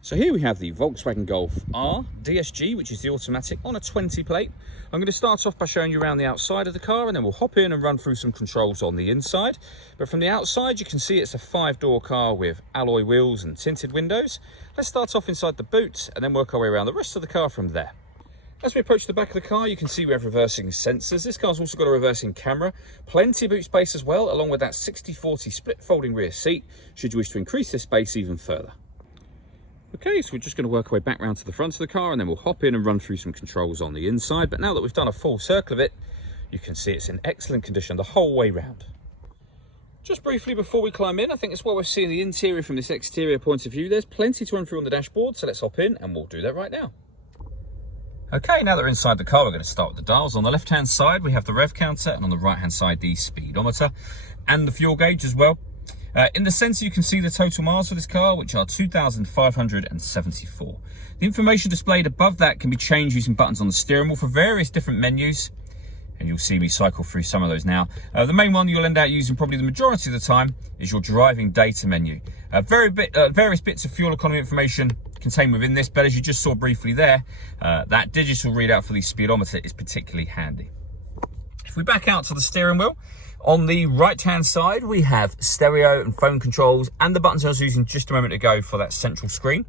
So here we have the Volkswagen Golf R DSG, which is the automatic on a 20 plate. I'm going to start off by showing you around the outside of the car, and then we'll hop in and run through some controls on the inside. But from the outside, you can see it's a 5-door car with alloy wheels and tinted windows. Let's start off inside the boot and then work our way around the rest of the car from there. As we approach the back of the car, you can see we have reversing sensors. This car's also got a reversing camera, plenty of boot space as well, along with that 60/40 split folding rear seat, should you wish to increase this space even further. Okay, so we're just going to work our way back round to the front of the car, and then we'll hop in and run through some controls on the inside. But now that we've done a full circle of it, you can see it's in excellent condition the whole way round. Just briefly before we climb in, I think it's what we're seeing the interior from this exterior point of view. There's plenty to run through on the dashboard, so let's hop in and we'll do that right now. Okay, now that we're inside the car, we're going to start with the dials. On the left-hand side, we have the rev counter, and on the right-hand side, the speedometer and the fuel gauge as well. In the centre, you can see the total miles for this car, which are 2,574. The information displayed above that can be changed using buttons on the steering wheel for various different menus, and you'll see me cycle through some of those now. The main one you'll end up using probably the majority of the time is your driving data menu. Various bits of fuel economy information contained within this, but as you just saw briefly there, that digital readout for the speedometer is particularly handy. If we back out to the steering wheel, on the right-hand side, we have stereo and phone controls and the buttons I was using just a moment ago for that central screen.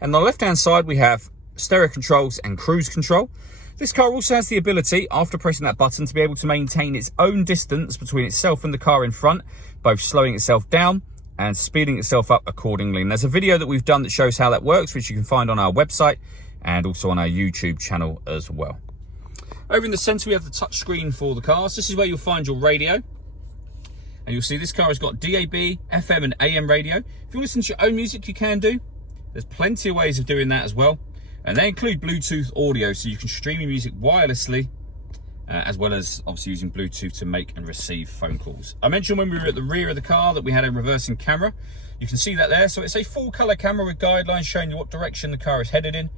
And on the left-hand side, we have stereo controls and cruise control. This car also has the ability, after pressing that button, to be able to maintain its own distance between itself and the car in front, both slowing itself down and speeding itself up accordingly. And there's a video that we've done that shows how that works, which you can find on our website and also on our YouTube channel as well. Over in the centre, we have the touch screen for the cars. This is where you'll find your radio. And you'll see this car has got DAB, FM and AM radio. If you listen to your own music, you can do. There's plenty of ways of doing that as well. And they include Bluetooth audio, so you can stream your music wirelessly, as well as obviously using Bluetooth to make and receive phone calls. I mentioned when we were at the rear of the car that we had a reversing camera. You can see that there. So it's a full colour camera with guidelines showing you what direction the car is headed in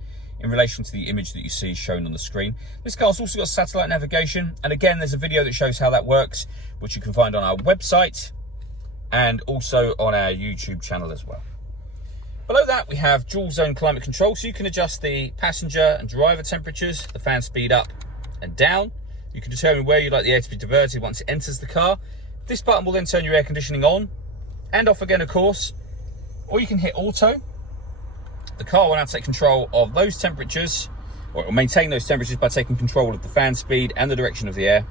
relation to the image that you see shown on the screen. This car's also got satellite navigation, and again there's a video that shows how that works, which you can find on our website and also on our YouTube channel as well. Below that, we have dual zone climate control, so you can adjust the passenger and driver temperatures, the fan speed up and down. You can determine where you'd like the air to be diverted once it enters the car. This button will then turn your air conditioning on and off again, of course, or you can hit auto. The car will now take control of those temperatures, or it will maintain those temperatures by taking control of the fan speed and the direction of the air.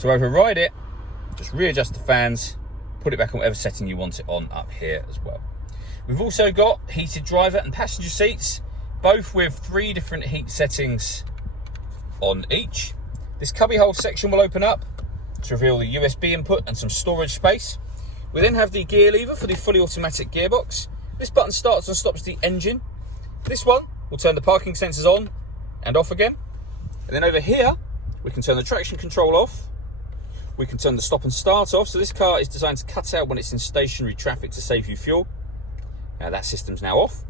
To override it, just readjust the fans, put it back on whatever setting you want it on up here as well. We've also got heated driver and passenger seats, both with 3 different heat settings on each. This cubbyhole section will open up to reveal the USB input and some storage space. We then have the gear lever for the fully automatic gearbox. This button starts and stops the engine. This one will turn the parking sensors on and off again. And then over here, we can turn the traction control off. We can turn the stop and start off. So this car is designed to cut out when it's in stationary traffic to save you fuel. Now that system's now off.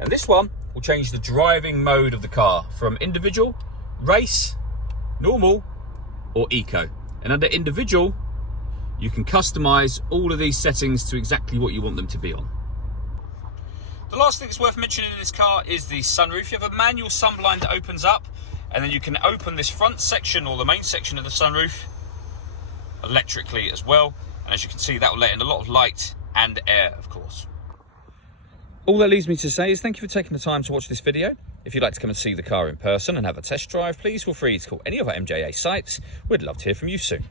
And this one will change the driving mode of the car from individual, race, normal, or eco. And under individual, you can customize all of these settings to exactly what you want them to be on. The last thing that's worth mentioning in this car is the sunroof. You have a manual sunblind that opens up, and then you can open this front section or the main section of the sunroof electrically as well. And as you can see, that will let in a lot of light and air, of course. All that leaves me to say is thank you for taking the time to watch this video. If you'd like to come and see the car in person and have a test drive, please feel free to call any of our MJA sites. We'd love to hear from you soon.